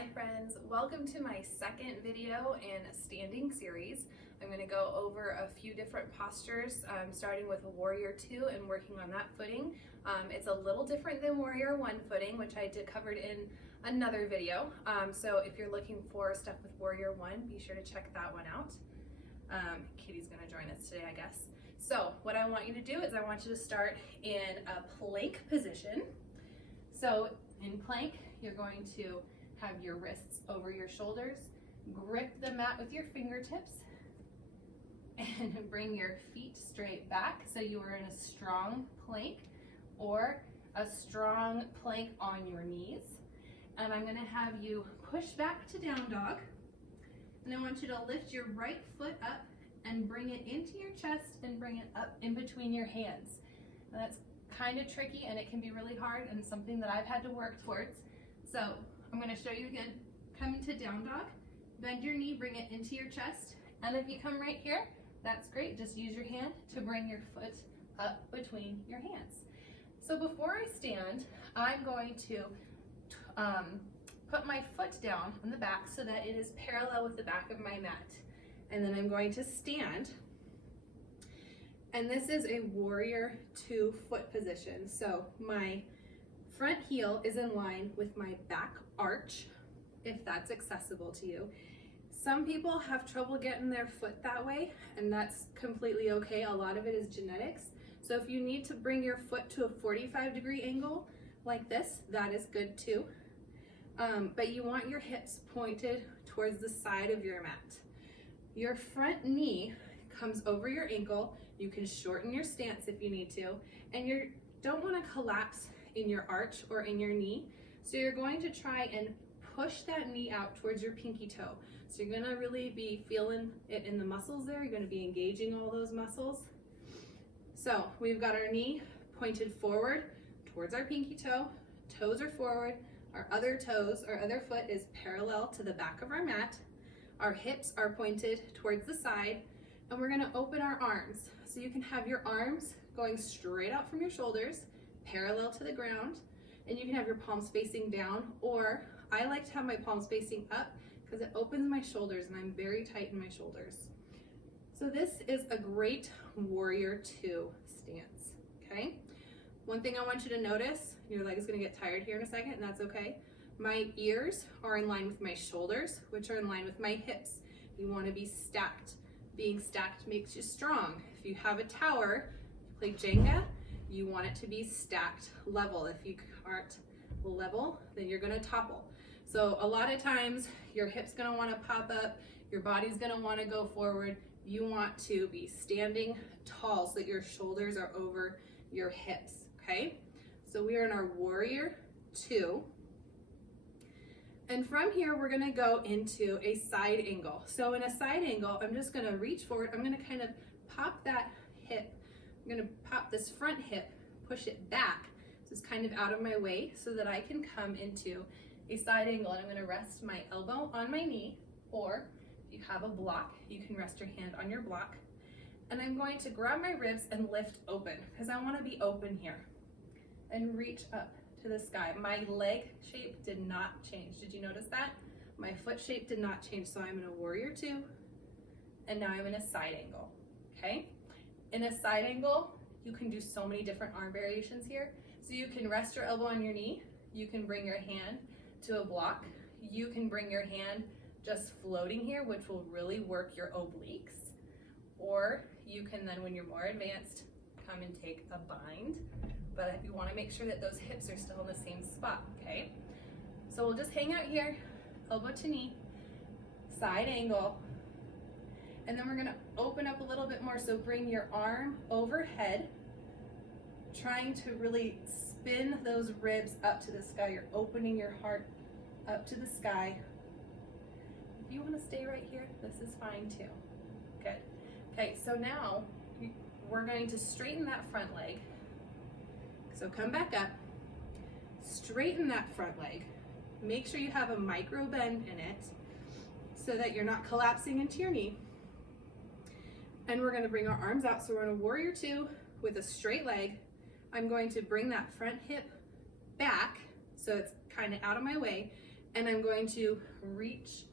Hi friends, welcome to my second video in a standing series. I'm going to go over a few different postures, starting with Warrior 2 and working on that footing. It's a little different than Warrior 1 footing, which I covered in another video. So if you're looking for stuff with Warrior 1, be sure to check that one out. Kitty's going to join us today, I guess. So what I want you to do is I want you to start in a plank position. So in plank, you're going to have your wrists over your shoulders, grip the mat with your fingertips, and bring your feet straight back so you are in a strong plank or a strong plank on your knees. And I'm going to have you push back to down dog, and I want you to lift your right foot up and bring it into your chest and bring it up in between your hands. And that's kind of tricky and it can be really hard and something that I've had to work towards. So I'm going to show you again. Come into down dog, bend your knee, bring it into your chest, and if you come right here, that's great. Just use your hand to bring your foot up between your hands. So before I stand, I'm going to put my foot down on the back so that it is parallel with the back of my mat. And then I'm going to stand. And this is a Warrior 2 foot position. So my front heel is in line with my back arch, if that's accessible to you. Some people have trouble getting their foot that way, and that's completely okay. A lot of it is genetics. So if you need to bring your foot to a 45-degree angle like this, that is good too. But you want your hips pointed towards the side of your mat. Your front knee comes over your ankle. You can shorten your stance if you need to, and you don't want to collapse in your arch or in your knee. So you're going to try and push that knee out towards your pinky toe. So you're going to really be feeling it in the muscles there. You're going to be engaging all those muscles. So we've got our knee pointed forward towards our pinky toe. Toes are forward. Our other foot is parallel to the back of our mat. Our hips are pointed towards the side, and we're going to open our arms. So you can have your arms going straight out from your shoulders, parallel to the ground, and you can have your palms facing down, or I like to have my palms facing up because it opens my shoulders and I'm very tight in my shoulders. So this is a great Warrior 2 stance, okay? One thing I want you to notice, your leg is going to get tired here in a second, and that's okay. My ears are in line with my shoulders, which are in line with my hips. You want to be stacked. Being stacked makes you strong. If you have a tower, like Jenga, you want it to be stacked level. If you aren't level, then you're going to topple. So a lot of times your hip's going to want to pop up, your body's going to want to go forward. You want to be standing tall so that your shoulders are over your hips, okay? So we are in our Warrior 2. And from here, we're going to go into a side angle. So in a side angle, I'm just going to reach forward. I'm going to kind of pop that hip. I'm going to pop this front hip, push it back, so it's kind of out of my way so that I can come into a side angle. And I'm going to rest my elbow on my knee, or if you have a block, you can rest your hand on your block. And I'm going to grab my ribs and lift open because I want to be open here and reach up to the sky. My leg shape did not change. Did you notice that? My foot shape did not change. So I'm in a Warrior 2, and now I'm in a side angle, okay? In a side angle, you can do so many different arm variations here. So you can rest your elbow on your knee. You can bring your hand to a block. You can bring your hand just floating here, which will really work your obliques. Or you can then, when you're more advanced, come and take a bind. But you want to make sure that those hips are still in the same spot, okay? So we'll just hang out here, elbow to knee, side angle. And then we're going to open up a little bit more. So bring your arm overhead, trying to really spin those ribs up to the sky. You're opening your heart up to the sky. If you want to stay right here, this is fine too. Good. Okay, so now we're going to straighten that front leg. So come back up, straighten that front leg. Make sure you have a micro bend in it so that you're not collapsing into your knee. And we're going to bring our arms out. So we're in a Warrior 2 with a straight leg. I'm going to bring that front hip back so it's kind of out of my way. and I'm going to reach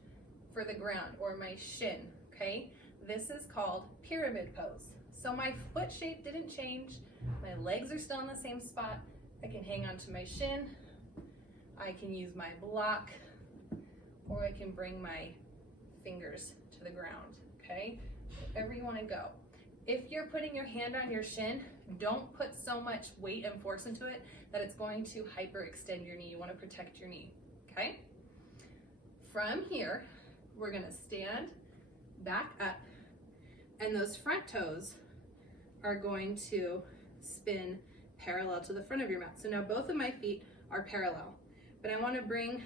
for the ground or my shin, okay? This is called pyramid pose. So my foot shape didn't change. My legs are still in the same spot. I can hang on to my shin. I can use my block, or I can bring my fingers to the ground, okay? Wherever you want to go. If you're putting your hand on your shin, don't put so much weight and force into it that it's going to hyperextend your knee. You want to protect your knee, okay? From here, we're going to stand back up, and those front toes are going to spin parallel to the front of your mat. So now both of my feet are parallel, but I want to bring,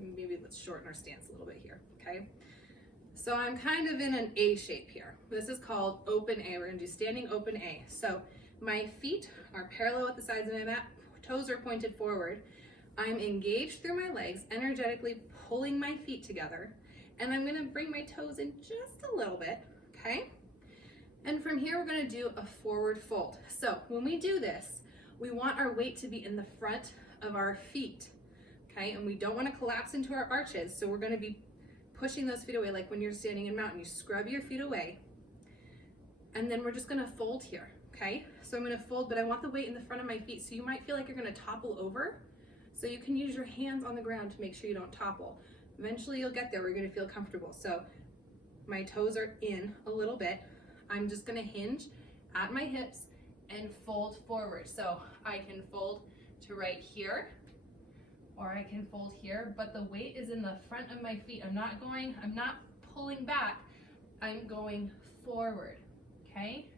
maybe let's shorten our stance a little bit here, okay? So I'm kind of in an A shape here. This is called open A. We're gonna do standing open A. So my feet are parallel at the sides of my mat, toes are pointed forward. I'm engaged through my legs, energetically pulling my feet together, and I'm gonna bring my toes in just a little bit, okay? And from here, we're gonna do a forward fold. So when we do this, we want our weight to be in the front of our feet, okay? And we don't wanna collapse into our arches, so we're gonna be pushing those feet away, like when you're standing in mountain, you scrub your feet away, and then we're just gonna fold here, okay? So I'm gonna fold, but I want the weight in the front of my feet, so you might feel like you're gonna topple over, so you can use your hands on the ground to make sure you don't topple. Eventually you'll get there where you're gonna feel comfortable. So my toes are in a little bit. I'm just gonna hinge at my hips and fold forward. So I can fold to right here, or I can fold here, but the weight is in the front of my feet. I'm not pulling back, I'm going forward, okay?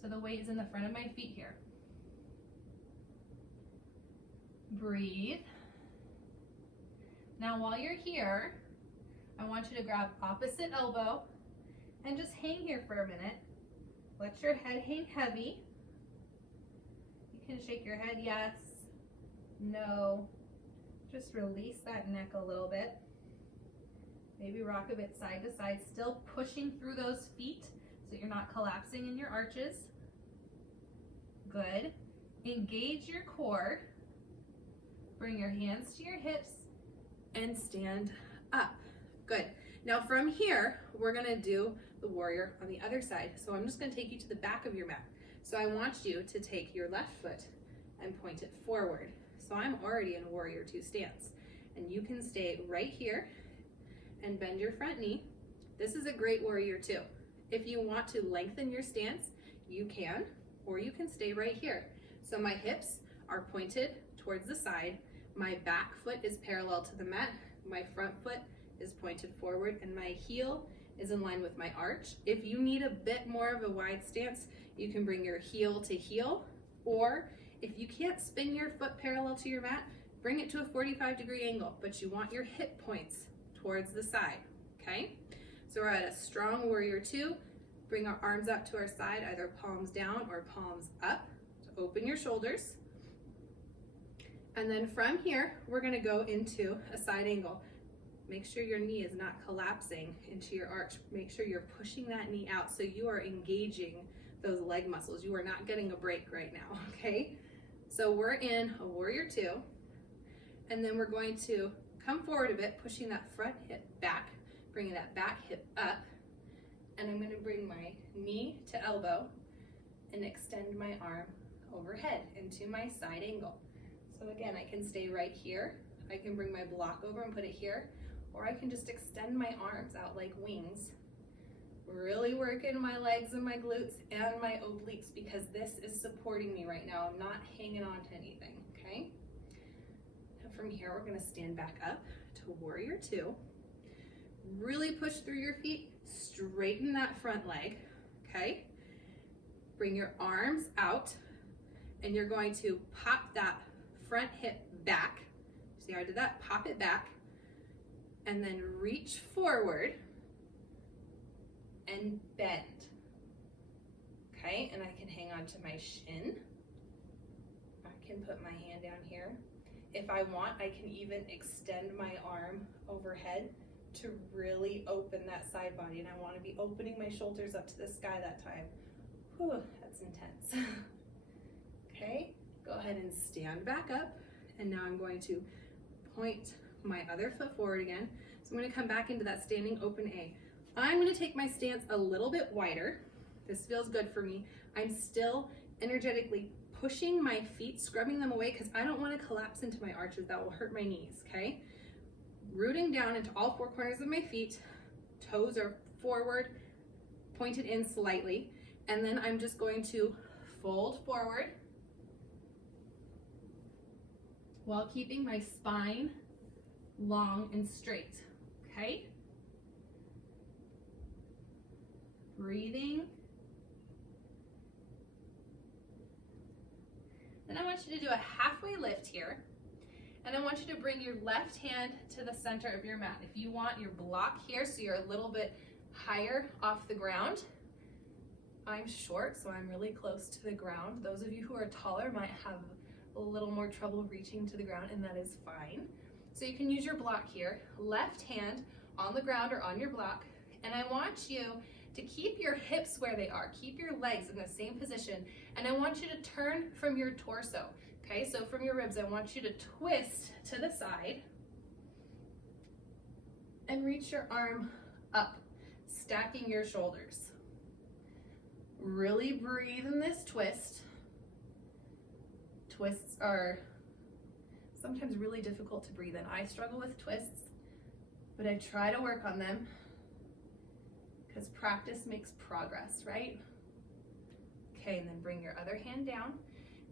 So the weight is in the front of my feet here. Breathe. Now while you're here, I want you to grab opposite elbow and just hang here for a minute. Let your head hang heavy. You can shake your head yes, no. Just release that neck a little bit. Maybe rock a bit side to side, still pushing through those feet so you're not collapsing in your arches. Good. Engage your core. Bring your hands to your hips and stand up. Good. Now from here, we're gonna do the warrior on the other side. So I'm just gonna take you to the back of your mat. So I want you to take your left foot and point it forward. So I'm already in warrior two stance, and you can stay right here and bend your front knee. This is a great warrior two. If you want to lengthen your stance, you can, or you can stay right here. So my hips are pointed towards the side, my back foot is parallel to the mat, my front foot is pointed forward, and my heel is in line with my arch. If you need a bit more of a wide stance, you can bring your heel to heel, or if you can't spin your foot parallel to your mat, bring it to a 45-degree angle, but you want your hip points towards the side, okay? So we're at a strong warrior two. Bring our arms out to our side, either palms down or palms up to open your shoulders. And then from here, we're gonna go into a side angle. Make sure your knee is not collapsing into your arch. Make sure you're pushing that knee out so you are engaging those leg muscles. You are not getting a break right now, okay? So we're in a warrior two, and then we're going to come forward a bit, pushing that front hip back, bringing that back hip up, and I'm gonna bring my knee to elbow and extend my arm overhead into my side angle. So again, I can stay right here. I can bring my block over and put it here, or I can just extend my arms out like wings. Really working my legs and my glutes and my obliques because this is supporting me right now. I'm not hanging on to anything, okay? And from here, we're gonna stand back up to warrior two. Really push through your feet, straighten that front leg, okay? Bring your arms out, and you're going to pop that front hip back. See how I did that? Pop it back, and then reach forward and bend, okay? And I can hang on to my shin. I can put my hand down here. If I want, I can even extend my arm overhead to really open that side body, and I want to be opening my shoulders up to the sky that time. Whew, that's intense. Okay, go ahead and stand back up, and now I'm going to point my other foot forward again. So I'm gonna come back into that standing open A. I'm gonna take my stance a little bit wider. This feels good for me. I'm still energetically pushing my feet, scrubbing them away because I don't want to collapse into my arches. That will hurt my knees, okay? Rooting down into all four corners of my feet. Toes are forward, pointed in slightly. And then I'm just going to fold forward while keeping my spine long and straight, okay? Breathing. Then I want you to do a halfway lift here. And I want you to bring your left hand to the center of your mat. If you want your block here, so you're a little bit higher off the ground. I'm short, so I'm really close to the ground. Those of you who are taller might have a little more trouble reaching to the ground, and that is fine. So you can use your block here. Left hand on the ground or on your block. And I want you to keep your hips where they are. Keep your legs in the same position. And I want you to turn from your torso. Okay, so from your ribs, I want you to twist to the side and reach your arm up, stacking your shoulders. Really breathe in this twist. Twists are sometimes really difficult to breathe in. I struggle with twists, but I try to work on them because practice makes progress, right? Okay, and then bring your other hand down.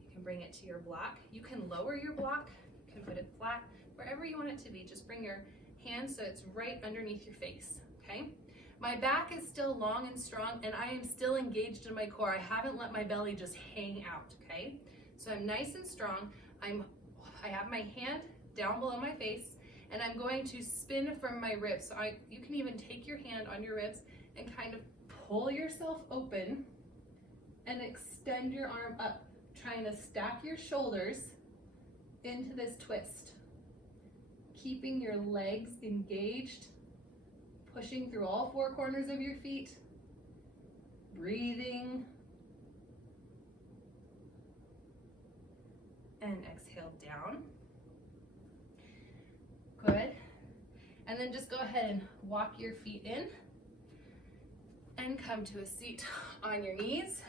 You can bring it to your block. You can lower your block. You can put it flat, wherever you want it to be. Just bring your hand so it's right underneath your face, okay? My back is still long and strong, and I am still engaged in my core. I haven't let my belly just hang out, okay? So I'm nice and strong. I have my hand down below my face, and I'm going to spin from my ribs. So you can even take your hand on your ribs and kind of pull yourself open and extend your arm up, trying to stack your shoulders into this twist. Keeping your legs engaged, pushing through all four corners of your feet, breathing, and exhale down. Good. And then just go ahead and walk your feet in and come to a seat on your knees.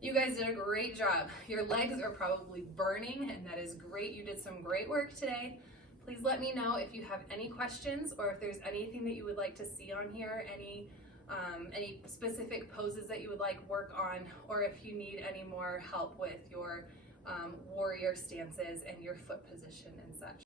You guys did a great job. Your legs are probably burning, and that is great. You did some great work today. Please let me know if you have any questions or if there's anything that you would like to see on here, any specific poses that you would like work on, or if you need any more help with your warrior stances and your foot position and such.